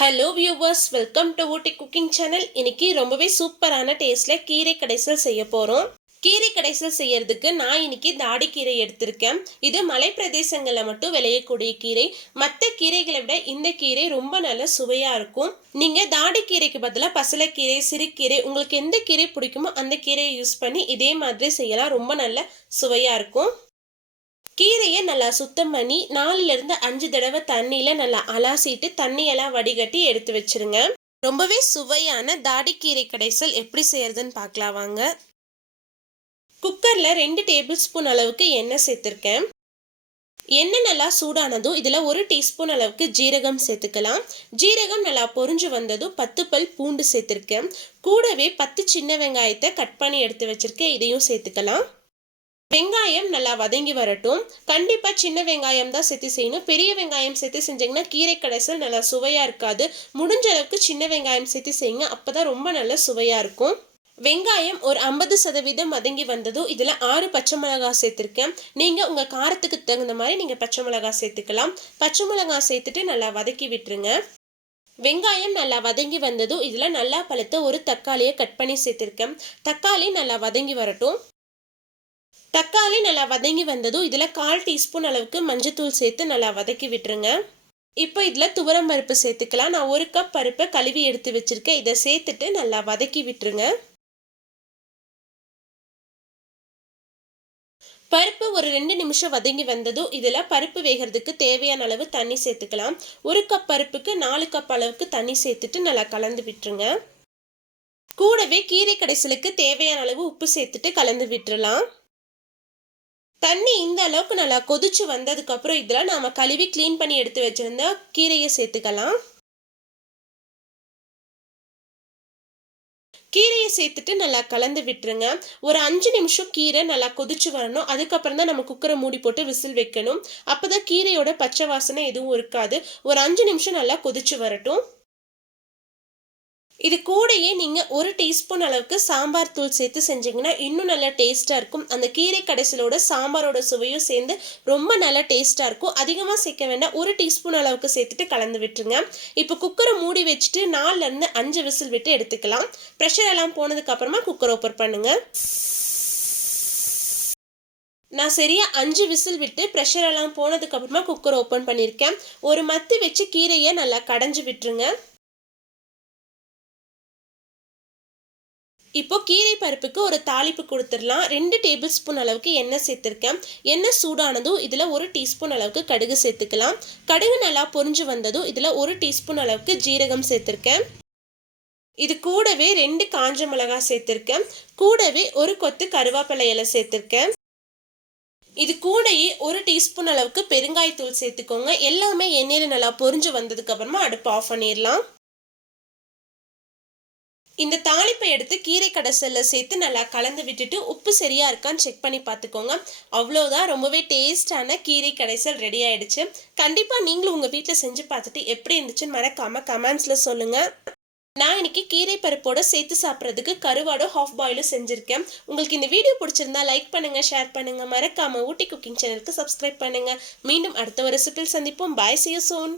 Hello viewers, welcome to Ooty cooking channel. இன்னைக்கு ரொம்பவே சூப்பரான டேஸ்ட்ல கீரை கடைசல் செய்ய போறோம். கீரை கடைசல் செய்யறதுக்கு நான் இன்னைக்கு தாடிக்கீரை எடுத்திருக்கேன். இது மலை பிரதேசங்கள்ல மட்டும் விளையக்கூடிய கீரை. மற்ற கீரைகளை விட இந்த கீரை ரொம்ப நல்ல சுவையா இருக்கும். நீங்க தாடிக்கீரைக்கு பதிலாக பசலைக்கீரை, சிறுகீரை, உங்களுக்கு எந்த கீரை பிடிக்குமோ அந்த கீரையை யூஸ் பண்ணி இதே மாதிரி செய்யலாம். ரொம்ப நல்ல சுவையா இருக்கும். கீரையை நல்லா சுத்தம் பண்ணி 4லிருந்து 5 தடவை தண்ணியில் நல்லா அலாசிட்டு தண்ணியெல்லாம் வடிகட்டி எடுத்து வச்சிருங்க. ரொம்பவே சுவையான தாடிக்கீரை கடைசல் எப்படி செய்யறதுன்னு பார்க்கலாம் வாங்க. குக்கரில் 2 டேபிள் ஸ்பூன் அளவுக்கு எண்ணெய் சேர்த்துருக்கேன். எண்ணெய் நல்லா சூடானதும் இதில் 1 டீஸ்பூன் அளவுக்கு ஜீரகம் சேர்த்துக்கலாம். ஜீரகம் நல்லா பொரிஞ்சு வந்ததும் 10 பல் பூண்டு சேர்த்துருக்கேன். கூடவே 10 சின்ன வெங்காயத்தை கட் பண்ணி எடுத்து வச்சிருக்கேன். இதையும் சேர்த்துக்கலாம். வெங்காயம் நல்லா வதங்கி வரட்டும். கண்டிப்பாக சின்ன வெங்காயம் தான் சேர்த்து செய்யணும். பெரிய வெங்காயம் சேர்த்து செஞ்சிங்கன்னா கீரை கடைசல் நல்லா சுவையாக இருக்காது. முடிஞ்ச அளவுக்கு சின்ன வெங்காயம் சேர்த்து செய்யுங்க. அப்போ தான் ரொம்ப நல்ல சுவையாக இருக்கும். வெங்காயம் ஒரு 50% வதங்கி வந்ததும் இதில் 6 பச்சை மிளகாய் சேர்த்துருக்கேன். நீங்கள் உங்கள் காரத்துக்கு தகுந்த மாதிரி நீங்கள் பச்சை மிளகாய் சேர்த்துக்கலாம். பச்சை மிளகாய் சேர்த்துட்டு நல்லா வதக்கி விட்டுருங்க. வெங்காயம் நல்லா வதங்கி வந்ததும் இதில் நல்லா பழுத்த ஒரு தக்காளியை கட் பண்ணி சேர்த்துருக்கேன். தக்காளி நல்லா வதங்கி வரட்டும். தக்காளி நல்லா வதங்கி வந்ததும் இதில் 1/4 டீஸ்பூன் அளவுக்கு மஞ்சத்தூள் சேர்த்து நல்லா வதக்கி விட்டுருங்க. இப்போ இதில் துவரம் பருப்பு சேர்த்துக்கலாம். நான் 1 கப் பருப்பை கழுவி எடுத்து வச்சிருக்கேன். இதை சேர்த்துட்டு நல்லா வதக்கி விட்டுருங்க. பருப்பு ஒரு 2 நிமிஷம் வதங்கி வந்ததும் இதில் பருப்பு வேகிறதுக்கு தேவையான அளவு தண்ணி சேர்த்துக்கலாம். 1 கப் பருப்புக்கு 4 கப் அளவுக்கு தண்ணி சேர்த்துட்டு நல்லா கலந்து விட்டுருங்க. கூடவே கீரை கடைசலுக்கு தேவையான அளவு உப்பு சேர்த்துட்டு கலந்து விட்டுறலாம். தண்ணி இந்த அளவுக்கு நல்லா கொதிச்சு வந்ததுக்கு அப்புறம் இதில் நாம கழுவி க்ளீன் பண்ணி எடுத்து வச்சிருந்த கீரையை சேர்த்துக்கலாம். கீரையை சேர்த்துட்டு நல்லா கலந்து விட்டுருங்க. ஒரு 5 நிமிஷம் கீரை நல்லா கொதிச்சு வரணும். அதுக்கப்புறம் தான் நம்ம குக்கரை மூடி போட்டு விசில் வைக்கணும். அப்போதான் கீரையோட பச்சை வாசனை எதுவும் இருக்காது. ஒரு 5 நிமிஷம் நல்லா கொதிச்சு வரட்டும். இது கூடயே நீங்கள் 1 டீஸ்பூன் அளவுக்கு சாம்பார் தூள் சேர்த்து செஞ்சிங்கன்னா இன்னும் நல்லா டேஸ்ட்டாக இருக்கும். அந்த கீரை கடைசலோட சாம்பாரோட சுவையும் சேர்ந்து ரொம்ப நல்லா டேஸ்ட்டாக இருக்கும். அதிகமாக சேர்க்க வேண்டாம். 1 டீஸ்பூன் அளவுக்கு சேர்த்துட்டு கலந்து விட்டுருங்க. இப்போ குக்கரை மூடி வச்சுட்டு 4லிருந்து 5 விசில் விட்டு எடுத்துக்கலாம். ப்ரெஷர் எல்லாம் போனதுக்கப்புறமா குக்கர் ஓப்பன் பண்ணுங்கள். நான் சரியாக 5 விசில் விட்டு ப்ரெஷர் எல்லாம் போனதுக்கப்புறமா குக்கர் ஓப்பன் பண்ணியிருக்கேன். ஒரு மத்து வச்சு கீரையை நல்லா கடைஞ்சி விட்டுருங்க. இப்போ கீரை பருப்புக்கு ஒரு தாளிப்பு கொடுத்துடலாம். 2 டேபிள் ஸ்பூன் அளவுக்கு எண்ணெய் சேர்த்துருக்கேன். எண்ணெய் சூடானதும் இதில் 1 டீஸ்பூன் அளவுக்கு கடுகு சேர்த்துக்கலாம். கடுகு நல்லா பொரிஞ்சு வந்ததும் இதில் 1 டீஸ்பூன் அளவுக்கு ஜீரகம் சேர்த்துருக்கேன். இது கூடவே 2 காஞ்ச மிளகாய் சேர்த்துருக்கேன். கூடவே ஒரு கொத்து கருவேப்பிலை இலை சேர்த்துருக்கேன். இது கூடயே 1 டீஸ்பூன் அளவுக்கு பெருங்காயத்தூள் சேர்த்துக்கோங்க. எல்லாமே எண்ணெயில் நல்லா பொரிஞ்சு வந்ததுக்கு அப்புறமா அடுப்பு ஆஃப் பண்ணிடலாம். இந்த தாளிப்பை எடுத்து கீரை கடைசல்ல சேர்த்து நல்லா கலந்து விட்டுட்டு உப்பு சரியா இருக்கான்னு செக் பண்ணி பார்த்துக்கோங்க. அவ்வளோதான், ரொம்பவே டேஸ்டான கீரை கடைசல் ரெடி ஆயிடுச்சு. கண்டிப்பாக நீங்களும் உங்கள் வீட்டில் செஞ்சு பார்த்துட்டு எப்படி இருந்துச்சுன்னு மறக்காம கமெண்ட்ஸில் சொல்லுங்கள். நான் இன்னைக்கு கீரை பருப்போட சேர்த்து சாப்பிட்றதுக்கு கருவாடும் ஹாஃப் பாயிலும் செஞ்சுருக்கேன். உங்களுக்கு இந்த வீடியோ பிடிச்சிருந்தா லைக் பண்ணுங்க, ஷேர் பண்ணுங்க, மறக்காம ஊட்டி குக்கிங் சேனலுக்கு சப்ஸ்கிரைப் பண்ணுங்க. மீண்டும் அடுத்த ஒரு ரெசிபியில் சந்திப்போம். பாய், see you soon.